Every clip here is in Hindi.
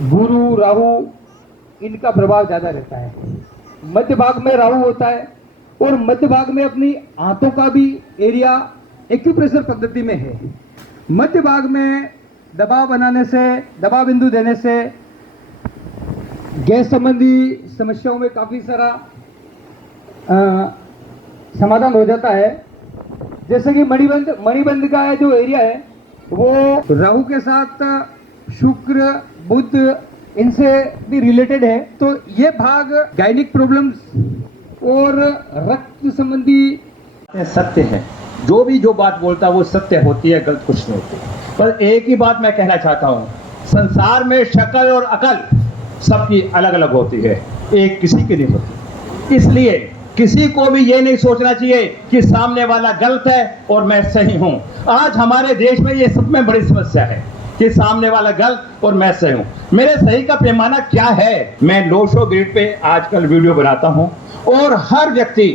गुरु राहु इनका प्रभाव ज्यादा रहता है। मध्य भाग में राहु होता है और मध्य भाग में अपनी हाथों का भी एरिया एक्यूप्रेशर पद्धति में है। मध्य भाग में दबाव बनाने से, दबाव बिंदु देने से गैस संबंधी समस्याओं में काफी सारा समाधान हो जाता है। जैसे कि मणिबंध का जो एरिया है वो राहु के साथ शुक्र बुध इनसे भी रिलेटेड है। तो ये भाग गायनिक प्रॉब्लम्स और रक्त संबंधी सत्य है। जो बात बोलता है वो सत्य होती है, गलत कुछ नहीं होती। पर एक ही बात मैं कहना चाहता हूँ, संसार में शक्ल और अकल सबकी अलग अलग होती है, एक किसी की नहीं होती। इसलिए किसी को भी ये नहीं सोचना चाहिए कि सामने वाला गलत है और मैं सही हूँ। आज हमारे देश में ये सब में बड़ी समस्या है कि सामने वाला गलत और मैं सही हूँ। मेरे सही का पैमाना क्या है? मैं लोशो ग्रिड पे आजकल वीडियो बनाता हूँ और हर व्यक्ति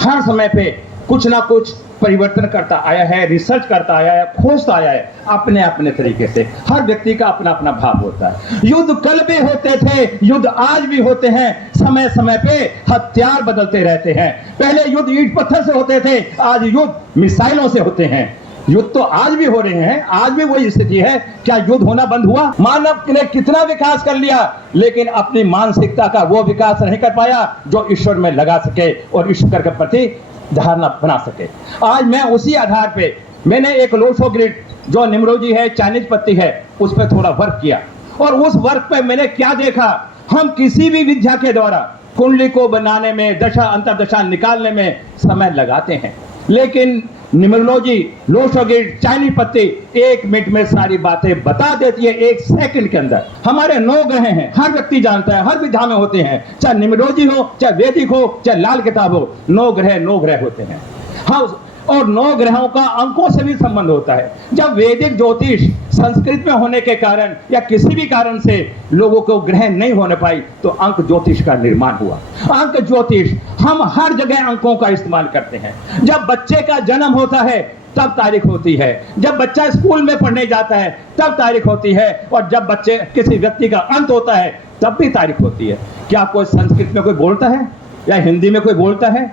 हर समय पे कुछ ना कुछ परिवर्तन करता आया है, रिसर्च करता आया है, खोजता आया है अपने अपने तरीके से। हर व्यक्ति का अपना अपना भाव होता है। युद्ध कल भी होते थे, युद्ध आज भी होते हैं, समय समय पे हथियार बदलते रहते हैं। पहले युद्ध ईंट पत्थर से होते थे, आज युद्ध मिसाइलों से होते हैं। युद्ध तो आज भी हो रहे हैं, आज भी वही स्थिति है। क्या युद्ध होना बंद हुआ? मानव ने कितना विकास कर लिया, लेकिन अपनी मानसिकता का वो विकास नहीं कर पाया जो ईश्वर में लगा सके और ईश्वर के प्रति धारणा बना सके। आज मैं उसी आधार पे मैंने एक लोशो ग्रिड जो निम्रोजी है, चाइनीज पत्ती है, उस पर थोड़ा वर्क किया और उस वर्क पे मैंने क्या देखा, हम किसी भी विद्या के द्वारा कुंडली को बनाने में, दशा अंतरदशा निकालने में समय लगाते हैं, लेकिन न्यूमरोलॉजी लोशो ग्रिड चाइनीज पत्ती 1 मिनट में सारी बातें बता देती है, 1 सेकंड के अंदर। हमारे 9 ग्रह हैं, हर व्यक्ति जानता है, हर विधा में होते हैं, चाहे न्यूमरोलॉजी हो, चाहे वैदिक हो, चाहे लाल किताब हो, 9 ग्रह होते हैं। हाँ, और 9 ग्रहों का अंकों से भी संबंध होता है। जब वैदिक ज्योतिष संस्कृत में होने के कारण या किसी भी कारण से लोगों को ग्रह नहीं होने पाई तो अंक ज्योतिष का निर्माण हुआ। अंक ज्योतिष हम हर जगह अंकों का इस्तेमाल करते हैं। जब बच्चे का जन्म होता है तब तारीख होती है, जब बच्चा स्कूल में पढ़ने जाता है तब तारीख होती है, और जब बच्चे किसी व्यक्ति का अंत होता है तब भी तारीख होती है। क्या कोई संस्कृत में कोई बोलता है या हिंदी में कोई बोलता है?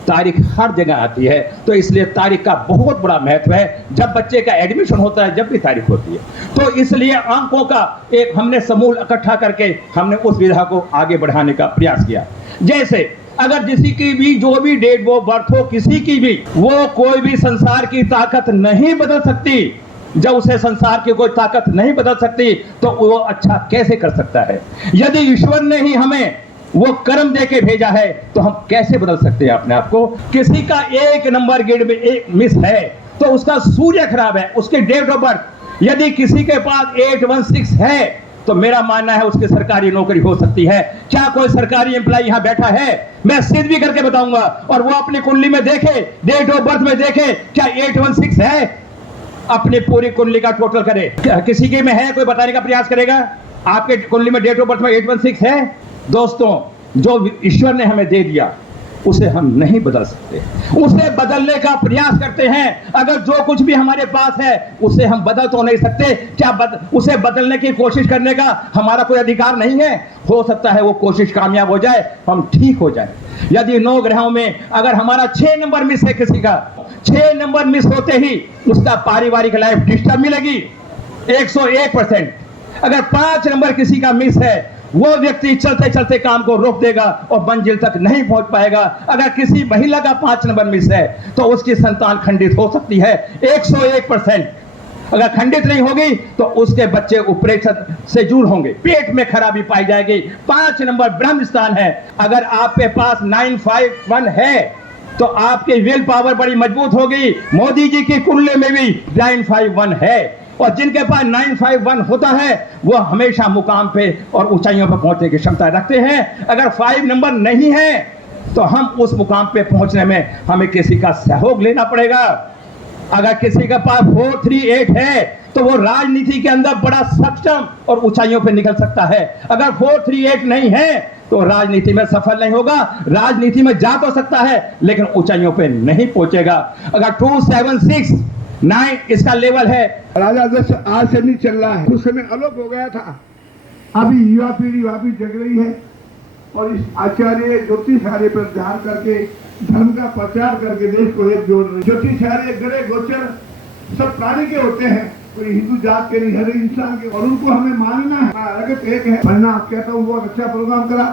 तारीख हर जगह आती है। तो इसलिए तारीख का बहुत बड़ा महत्व है। जब बच्चे का एडमिशन होता है जब भी तारीख होती है। तो इसलिए अंकों का एक हमने समूह इकट्ठा करके हमने उस विधा को आगे बढ़ाने का प्रयास किया। जैसे अगर किसी की भी जो भी डेट वो बर्थ हो, किसी की भी, वो कोई भी संसार की ताकत नहीं बदल सकती। जब उसे संसार की कोई ताकत नहीं बदल सकती तो वो अच्छा कैसे कर सकता है? यदि ईश्वर ने ही हमें वो कर्म दे के भेजा है तो हम कैसे बदल सकते हैं अपने आप को? किसी का 1 नंबर गेट में 1 मिस है तो उसका सूर्य खराब है, उसके डेट ऑफ बर्थ यदि किसी के पास 816 है तो मेरा मानना है उसकी सरकारी नौकरी हो सकती है। क्या कोई सरकारी एम्प्लॉय यहाँ बैठा है? मैं सिद्ध भी करके बताऊंगा, और वो अपनी कुंडली में देखे, डेट ऑफ बर्थ में देखे, क्या 816 है? अपनी पूरी कुंडली का टोटल करे, किसी के में है? कोई बताने का प्रयास करेगा? आपके कुंडली में डेट ऑफ बर्थ में 816 है? दोस्तों, जो ईश्वर ने हमें दे दिया उसे हम नहीं बदल सकते, उसे बदलने का प्रयास करते हैं। अगर जो कुछ भी हमारे पास है उसे हम बदल तो नहीं सकते, क्या उसे बदलने की कोशिश करने का हमारा कोई अधिकार नहीं है? हो सकता है वो कोशिश कामयाब हो जाए, हम ठीक हो जाए। यदि 9 ग्रहों में अगर हमारा 6 नंबर मिस है, किसी का 6 नंबर मिस होते ही उसका पारिवारिक लाइफ डिस्टर्ब मिलेगी 101%। अगर 5 नंबर किसी का मिस है, वो व्यक्ति चलते चलते काम को रोक देगा और मंजिल तक नहीं पहुंच पाएगा। अगर किसी महिला का 5 नंबर मिस है तो उसकी संतान खंडित हो सकती है 101%। अगर खंडित नहीं होगी तो उसके बच्चे ऑपरेशन से दूर होंगे, पेट में खराबी पाई जाएगी। 5 नंबर ब्रह्म स्थान है। अगर आपके पास 951 है तो आपकी विल पावर बड़ी मजबूत होगी। मोदी जी की कुंडली में भी 951 है, और जिनके पास 951 होता है वो हमेशा मुकाम पे और ऊंचाइयों पर पहुंचने की क्षमता रखते हैं। अगर 5 नंबर नहीं है तो हम उस मुकाम पे पहुंचने में हमें किसी का सहयोग लेना पड़ेगा। अगर किसी के पास 438 है तो वो राजनीति के अंदर बड़ा सक्षम और ऊंचाइयों पे निकल सकता है। अगर 438 नहीं है तो राजनीति में सफल नहीं होगा। राजनीति में जा तो सकता है लेकिन ऊंचाइयों पे नहीं पहुंचेगा। अगर 276 9 इसका लेवल है। राजा दक्ष आज से नहीं चल रहा है, उस समय आलोक हो गया था अभी युवा पीढ़ी वापिस जग रही है और इस आचार्य ज्योतिषार्य पर ध्यान करके धर्म का प्रचार करके देश को एक जोड़ रहे। ज्योतिषार्य ग्रह गोचर सब प्राणी के होते हैं, कोई हिंदू जात के नहीं, हर इंसान के, और उनको हमें मानना है। अलग एक है, मैं कहता हूँ बहुत अच्छा प्रोग्राम करा।